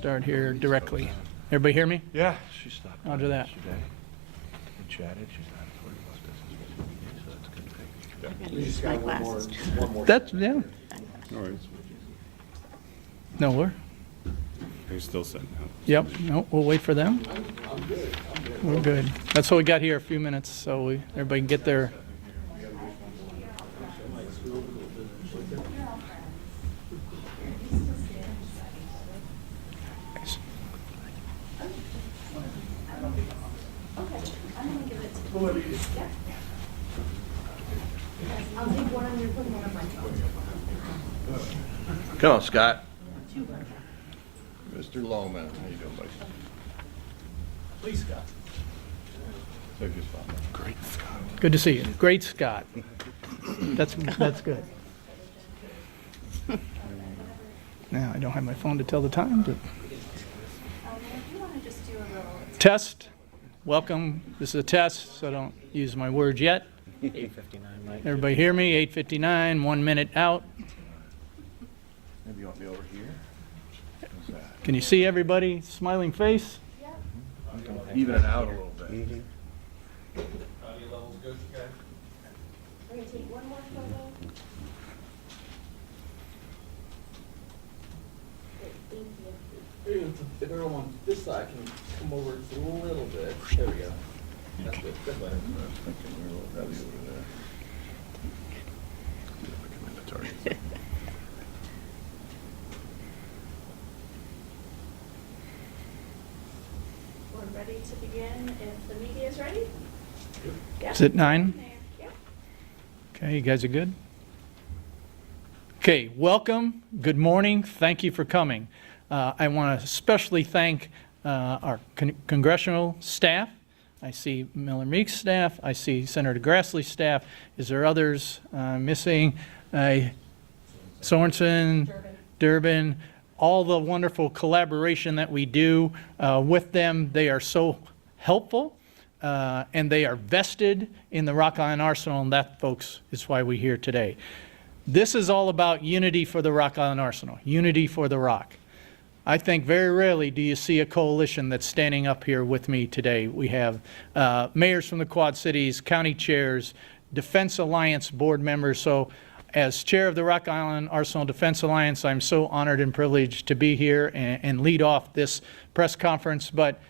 start here directly. Everybody hear me? Yeah, she stopped. Roger that. Yesterday. We chatted. She's not a 40 plus business, so it's a good thing. My glasses. That's, yeah. No worries. No, we're, He's still sitting out. yep, no, we'll wait for them. We're good. That's what we got here, a few minutes, so everybody can get their. Come on, Scott. Mr. Lowman, how you doing, buddy? Please, Scott. Take your spot. Great, Scott. Good to see you. Great, Scott. That's good. Now, I don't have my phone to tell the time, but. Test. Welcome. This is a test, so don't use my words yet. 8:59, Mike. Everybody hear me? 8:59, 1 minute out. Maybe you want me over here? How's that? Can you see everybody? Smiling face? Even it out a little bit. We're gonna take one more photo. Great, thank you. Maybe if everyone on this side can come over just a little bit. There we go. That's good. Good. I was thinking we were a little heavy over there. Come in the target. We're ready to begin if the media is ready? Yeah. Is it 9? Yeah. Okay, you guys are good? Okay, welcome. Good morning. Thank you for coming. I want to especially thank our congressional staff. I see Miller Meek's staff. I see Senator Grassley's staff. Is there others missing? Sorensen, Durbin, all the wonderful collaboration that we do with them. They are so helpful, and they are vested in the Rock Island Arsenal, and that, folks, is why we're here today. This is all about unity for the Rock Island Arsenal, unity for the Rock. I think very rarely do you see a coalition that's standing up here with me today. We have mayors from the Quad Cities, county chairs, Defense Alliance board members. So as chair of the Rock Island Arsenal Defense Alliance, I'm so honored and privileged to be here and lead off this press conference. But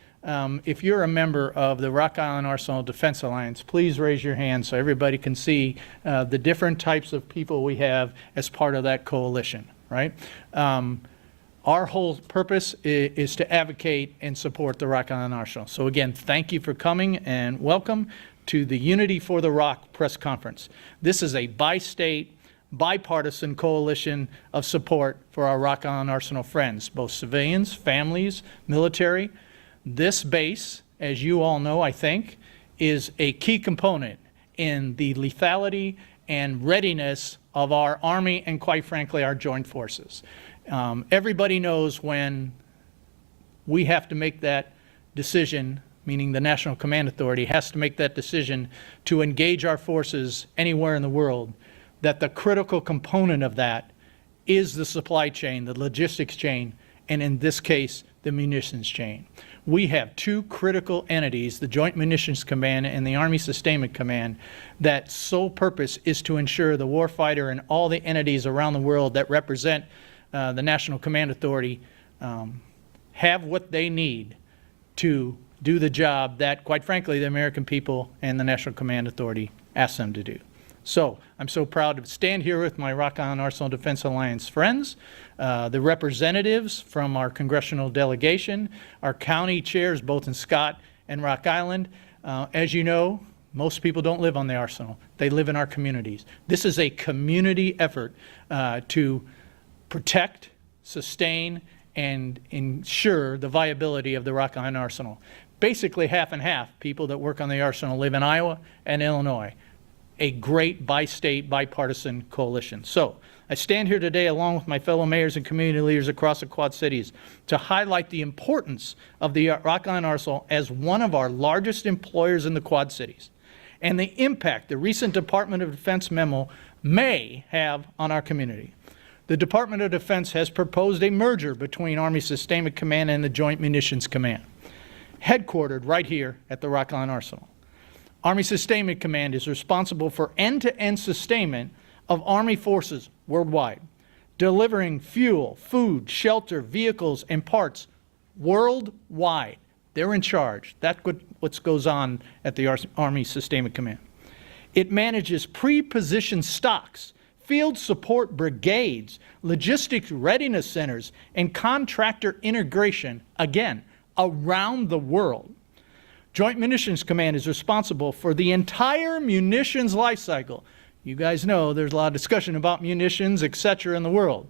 if you're a member of the Rock Island Arsenal Defense Alliance, please raise your hand so everybody can see the different types of people we have as part of that coalition, right? Our whole purpose is to advocate and support the Rock Island Arsenal. So again, thank you for coming and welcome to the Unity for the Rock press conference. This is a bi-state, bipartisan coalition of support for our Rock Island Arsenal friends, both civilians, families, military. This base, as you all know, I think, is a key component in the lethality and readiness of our Army and, quite frankly, our joint forces. Everybody knows when we have to make that decision, meaning the National Command Authority has to make that decision to engage our forces anywhere in the world, that the critical component of that is the supply chain, the logistics chain, and in this case, the munitions chain. We have two critical entities, the Joint Munitions Command and the Army Sustainment Command, that sole purpose is to ensure the warfighter and all the entities around the world that represent the National Command Authority have what they need to do the job that, quite frankly, the American people and the National Command Authority ask them to do. So I'm so proud to stand here with my Rock Island Arsenal Defense Alliance friends, the representatives from our congressional delegation, our county chairs, both in Scott and Rock Island. As you know, most people don't live on the Arsenal. They live in our communities. This is a community effort to protect, sustain, and ensure the viability of the Rock Island Arsenal. Basically half and half. People that work on the Arsenal live in Iowa and Illinois. A great bi-state, bipartisan coalition. So I stand here today along with my fellow mayors and community leaders across the Quad Cities to highlight the importance of the Rock Island Arsenal as one of our largest employers in the Quad Cities and the impact the recent Department of Defense memo may have on our community. the Department of Defense has proposed a merger between Army Sustainment Command and the Joint Munitions Command, headquartered right here at the Rock Island Arsenal. Army Sustainment Command is responsible for end-to-end sustainment of Army forces worldwide, delivering fuel, food, shelter, vehicles, and parts worldwide. They're in charge. That's what goes on at the Army Sustainment Command. It manages pre-positioned stocks, field support brigades, logistics readiness centers, and contractor integration, again, around the world. Joint Munitions Command is responsible for the entire munitions life cycle. You guys know there's a lot of discussion about munitions, etc. in the world.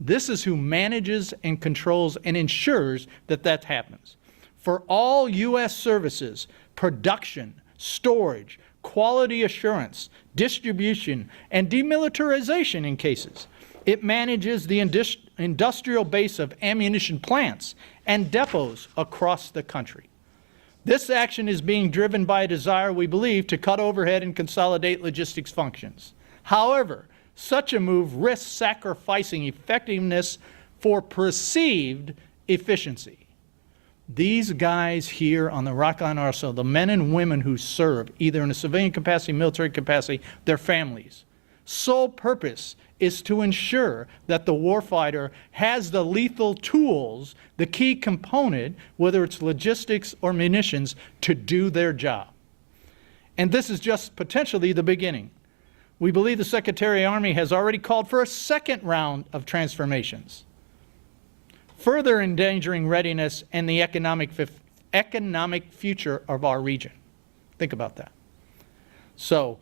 This is who manages and controls and ensures that that happens. For all U.S. services, production, storage, quality assurance, distribution, and demilitarization in cases, it manages the industrial base of ammunition plants and depots across the country. This action is being driven by a desire, we believe, to cut overhead and consolidate logistics functions. However, such a move risks sacrificing effectiveness for perceived efficiency. These guys here on the Rock Island Arsenal, the men and women who serve, either in a civilian capacity, military capacity, their families, sole purpose is to ensure that the warfighter has the lethal tools, the key component, whether it's logistics or munitions, to do their job. And this is just potentially the beginning. We believe the Secretary of the Army has already called for a second round of transformations, further endangering readiness and the economic future of our region. Think about that. So,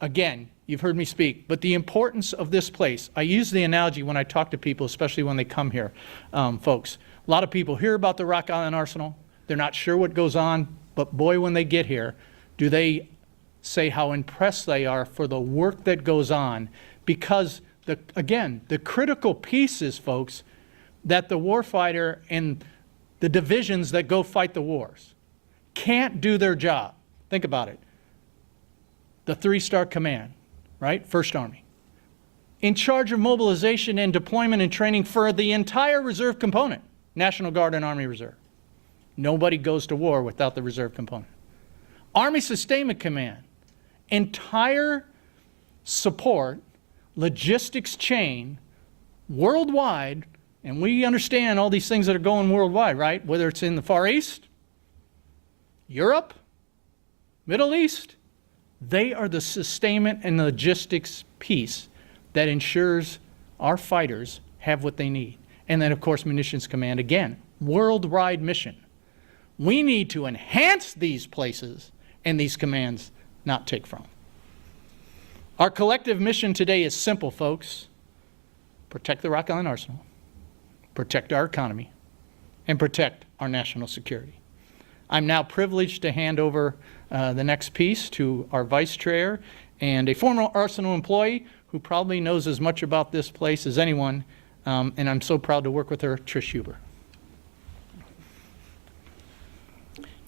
again, you've heard me speak, but the importance of this place, I use the analogy when I talk to people, especially when they come here, folks. A lot of people hear about the Rock Island Arsenal. They're not sure what goes on, but boy, when they get here, do they say how impressed they are for the work that goes on, because, again, the critical pieces, folks, that the warfighter and the divisions that go fight the wars can't do their job. Think about it. The 3-star command, right? 1st Army. In charge of mobilization and deployment and training for the entire reserve component, National Guard and Army Reserve. Nobody goes to war without the reserve component. Army Sustainment Command, entire support, logistics chain, worldwide, and we understand all these things that are going worldwide, right? Whether it's in the Far East, Europe, Middle East, they are the sustainment and logistics piece that ensures our fighters have what they need. And then, of course, Munitions Command, again, worldwide mission. We need to enhance these places and these commands, not take from. Our collective mission today is simple, folks. Protect the Rock Island Arsenal, protect our economy, and protect our national security. I'm now privileged to hand over the next piece to our Vice Chair and a former Arsenal employee who probably knows as much about this place as anyone, and I'm so proud to work with her, Trish Huber.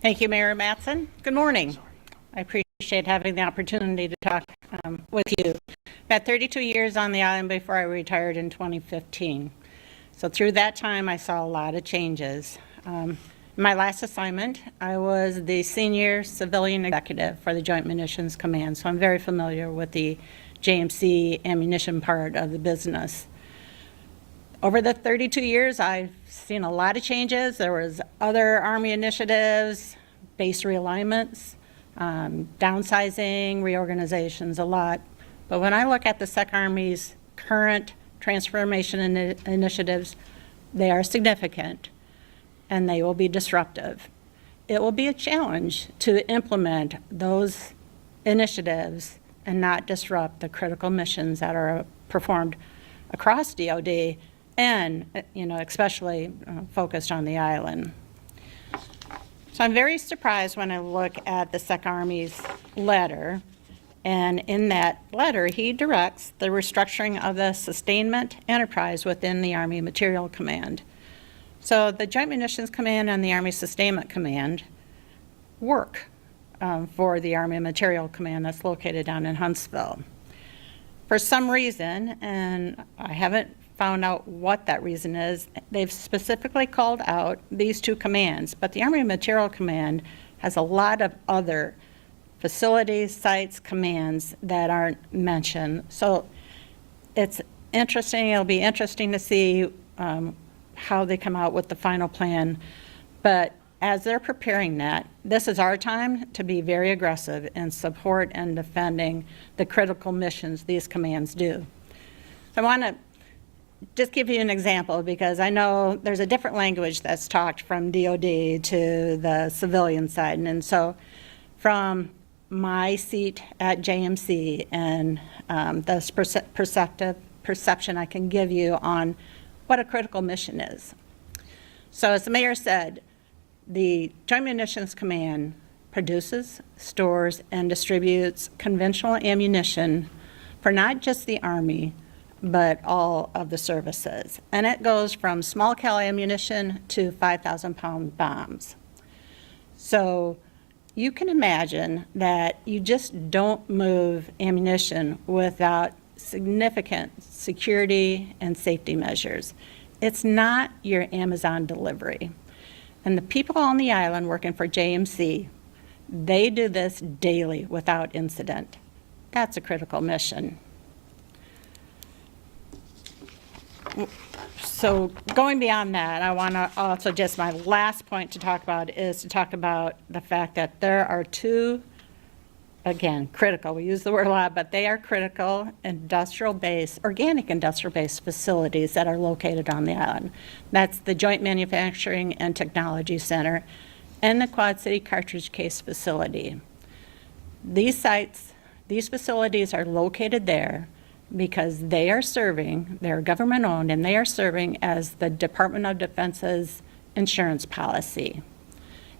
Thank you, Mayor Mattson. Good morning. I appreciate having the opportunity to talk with you. I've had 32 years on the island before I retired in 2015. So through that time, I saw a lot of changes. My last assignment, I was the senior civilian executive for the Joint Munitions Command, so I'm very familiar with the JMC ammunition part of the business. Over the 32 years, I've seen a lot of changes. There was other Army initiatives, base realignments, downsizing, reorganizations, a lot. But when I look at the Sec Army's current transformation initiatives, they are significant and they will be disruptive. It will be a challenge to implement those initiatives and not disrupt the critical missions that are performed across DoD and, especially focused on the island. So I'm very surprised when I look at the Sec Army's letter, and in that letter, he directs the restructuring of the sustainment enterprise within the Army Material Command. So the Joint Munitions Command and the Army Sustainment Command work for the Army Material Command that's located down in Huntsville. For some reason, and I haven't found out what that reason is. They've specifically called out these two commands, but the Army Material Command has a lot of other facilities, sites, commands that aren't mentioned. So it's interesting, it'll be interesting to see how they come out with the final plan. But as they're preparing that, this is our time to be very aggressive in support and defending the critical missions these commands do. So I want to just give you an example, because I know there's a different language that's talked from DOD to the civilian side. And so from my seat at JMC and the perception I can give you on what a critical mission is. So as the mayor said, the Joint Munitions Command produces, stores, and distributes conventional ammunition for not just the Army, but all of the services. And it goes from small cal ammunition to 5,000-pound bombs. So you can imagine that you just don't move ammunition without significant security and safety measures. It's not your Amazon delivery. And the people on the island working for JMC, they do this daily without incident. That's a critical mission. So going beyond that, I want to also, just my last point to talk about is to talk about the fact that there are two, again, critical, we use the word a lot, but they are critical industrial-based, organic industrial-based facilities that are located on the island. That's the Joint Manufacturing and Technology Center and the Quad City Cartridge Case Facility. These sites, these facilities are located there because they are serving, they're government-owned, and they are serving as the Department of Defense's insurance policy.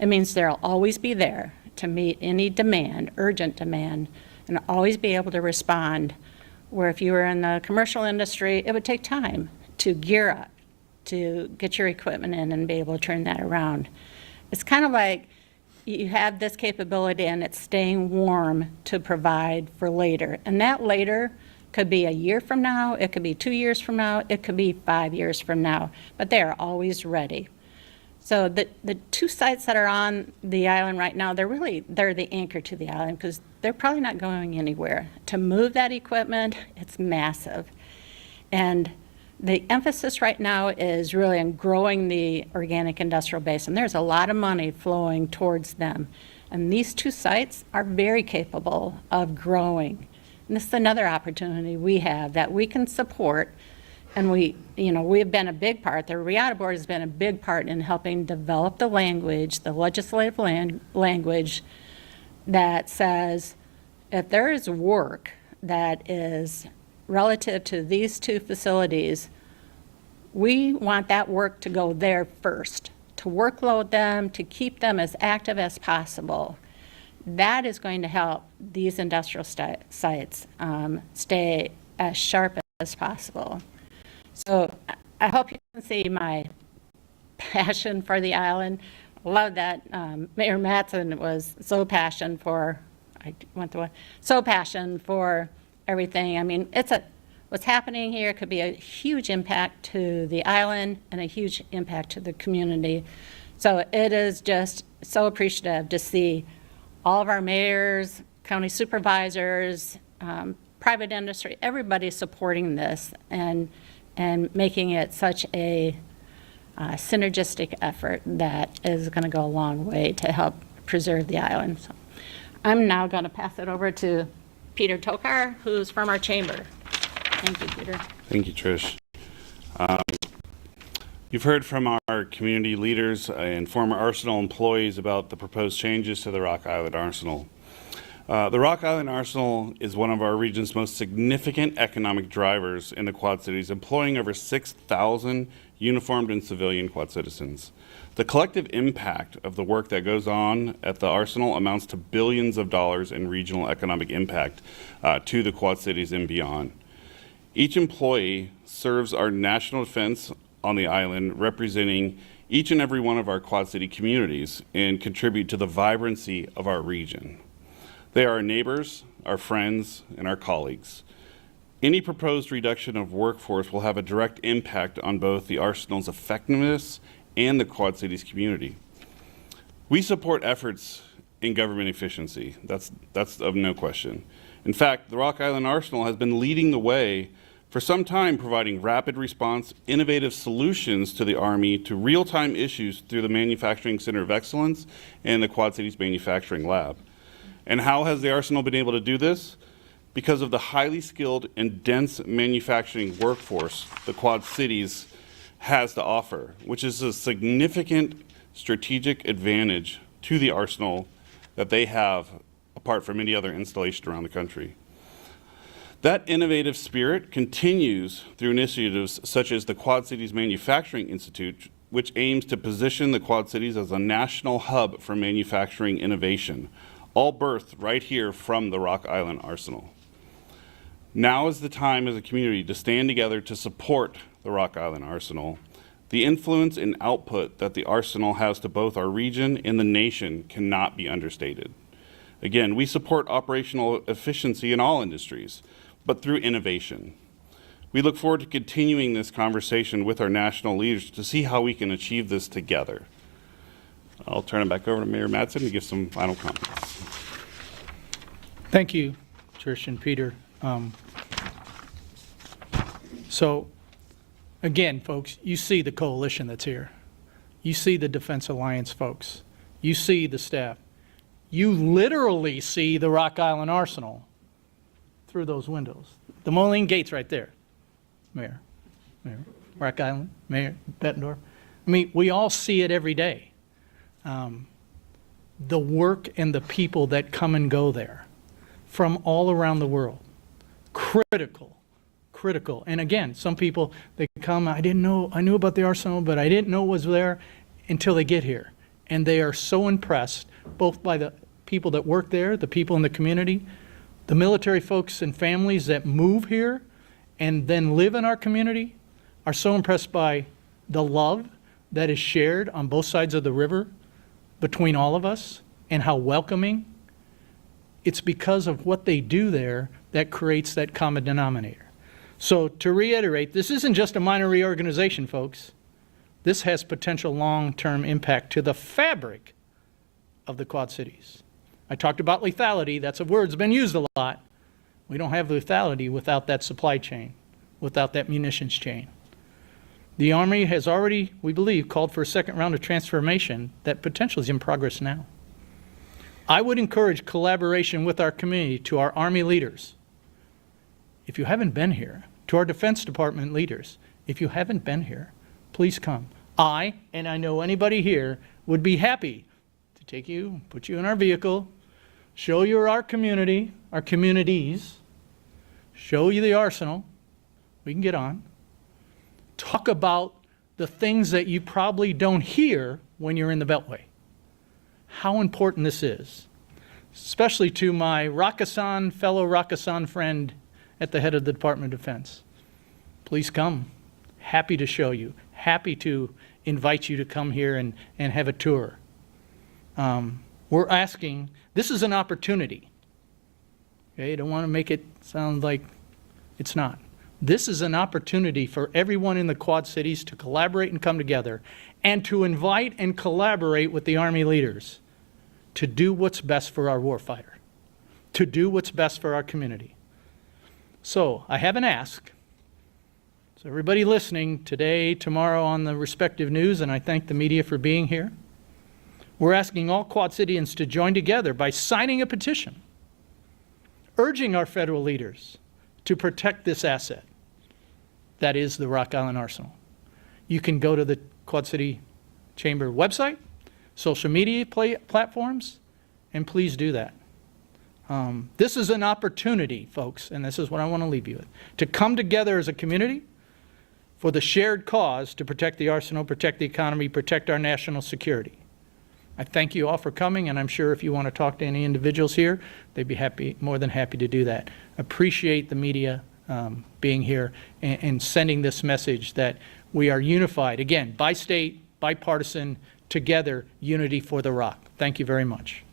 It means they'll always be there to meet any demand, urgent demand, and always be able to respond, where if you were in the commercial industry, it would take time to gear up, to get your equipment in and be able to turn that around. It's kind of like you have this capability and it's staying warm to provide for later. And that later could be a year from now, it could be 2 years from now, it could be 5 years from now, but they are always ready. So the two sites that are on the island right now, they're the anchor to the island because they're probably not going anywhere. To move that equipment, it's massive. And the emphasis right now is really on growing the organic industrial base, and there's a lot of money flowing towards them. And these two sites are very capable of growing. And this is another opportunity we have that we can support. And we have been a big part, the RIADA board has been a big part in helping develop the language, the legislative language that says if there is work that is relative to these two facilities, we want that work to go there first, to workload them, to keep them as active as possible. That is going to help these industrial sites stay as sharp as possible. So I hope you can see my passion for the island. I love that Mayor Mattson was so passionate for, so passionate for everything. I mean, what's happening here could be a huge impact to the island and a huge impact to the community. So it is just so appreciative to see all of our mayors, county supervisors, private industry, everybody supporting this and making it such a synergistic effort that is going to go a long way to help preserve the island. So I'm now going to pass it over to Peter Tokar, who's from our chamber. Thank you, Peter. Thank you, Trish. You've heard from our community leaders and former Arsenal employees about the proposed changes to the Rock Island Arsenal. The Rock Island Arsenal is one of our region's most significant economic drivers in the Quad Cities, employing over 6,000 uniformed and civilian Quad citizens. The collective impact of the work that goes on at the Arsenal amounts to billions of dollars in regional economic impact to the Quad Cities and beyond. Each employee serves our national defense on the island, representing each and every one of our Quad City communities and contribute to the vibrancy of our region. They are our neighbors, our friends, and our colleagues. Any proposed reduction of workforce will have a direct impact on both the Arsenal's effectiveness and the Quad Cities community. We support efforts in government efficiency. That's of no question. In fact, the Rock Island Arsenal has been leading the way for some time, providing rapid response, innovative solutions to the Army to real-time issues through the Manufacturing Center of Excellence and the Quad Cities Manufacturing Lab. And how has the Arsenal been able to do this? Because of the highly skilled and dense manufacturing workforce the Quad Cities has to offer, which is a significant strategic advantage to the Arsenal that they have apart from any other installation around the country. That innovative spirit continues through initiatives such as the Quad Cities Manufacturing Institute, which aims to position the Quad Cities as a national hub for manufacturing innovation, all birthed right here from the Rock Island Arsenal. Now is the time as a community to stand together to support the Rock Island Arsenal. The influence and output that the Arsenal has to both our region and the nation cannot be understated. Again, we support operational efficiency in all industries, but through innovation. We look forward to continuing this conversation with our national leaders to see how we can achieve this together. I'll turn it back over to Mayor Madsen to give some final comments. Thank you, Trish and Peter. So, again, folks, you see the coalition that's here. You see the Defense Alliance folks. You see the staff. You literally see the Rock Island Arsenal through those windows. The Moline Gate's right there. Mayor, Rock Island, Mayor Bettendorf. I mean, we all see it every day. The work and the people that come and go there from all around the world. Critical. And again, some people, they come, I knew about the Arsenal, but I didn't know it was there until they get here. And they are so impressed, both by the people that work there, the people in the community, the military folks and families that move here and then live in our community are so impressed by the love that is shared on both sides of the river between all of us and how welcoming. It's because of what they do there that creates that common denominator. So to reiterate, this isn't just a minor reorganization, folks. This has potential long-term impact to the fabric of the Quad Cities. I talked about lethality. That's a word that's been used a lot. We don't have lethality without that supply chain, without that munitions chain. The Army has already, we believe, called for a second round of transformation that potentially is in progress now. I would encourage collaboration with our community, to our Army leaders. If you haven't been here, to our Defense Department leaders, if you haven't been here, please come. And I know anybody here, would be happy to take you, put you in our vehicle, show you our community, our communities, show you the Arsenal. We can get on. Talk about the things that you probably don't hear when you're in the Beltway. How important this is, especially to my fellow Rakkasan friend at the head of the Department of Defense. Please come. Happy to show you. Happy to invite you to come here and have a tour. We're asking, this is an opportunity. Okay, I don't want to make it sound like it's not. This is an opportunity for everyone in the Quad Cities to collaborate and come together and to invite and collaborate with the Army leaders to do what's best for our warfighter, to do what's best for our community. So I have an ask. So everybody listening today, tomorrow on the respective news, and I thank the media for being here. We're asking all Quad Cityans to join together by signing a petition, urging our federal leaders to protect this asset that is the Rock Island Arsenal. You can go to the Quad City Chamber website, social media platforms, and please do that. This is an opportunity, folks, and this is what I want to leave you with, to come together as a community for the shared cause to protect the Arsenal, protect the economy, protect our national security. I thank you all for coming, and I'm sure if you want to talk to any individuals here, they'd be more than happy to do that. Appreciate the media being here and sending this message that we are unified, again, by state, bipartisan, together, unity for the Rock. Thank you very much.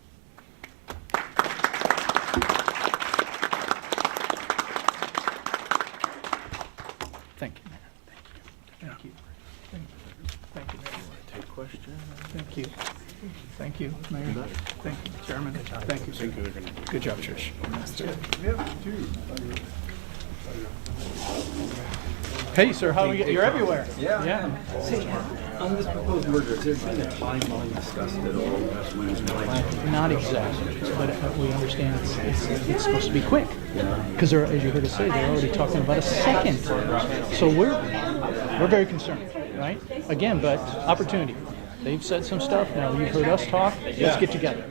Mayor. Thank you, Chairman. Thank you, sir. Good job, Trish. Hey, sir, how are you? You're everywhere. Yeah. On this proposed merger, has there been a timeline discussed at all? Not exactly, but we understand it's supposed to be quick. Because as you heard us say, they're already talking about a second. So we're very concerned, right? Again, but opportunity. They've said some stuff, now you've heard us talk, let's get together.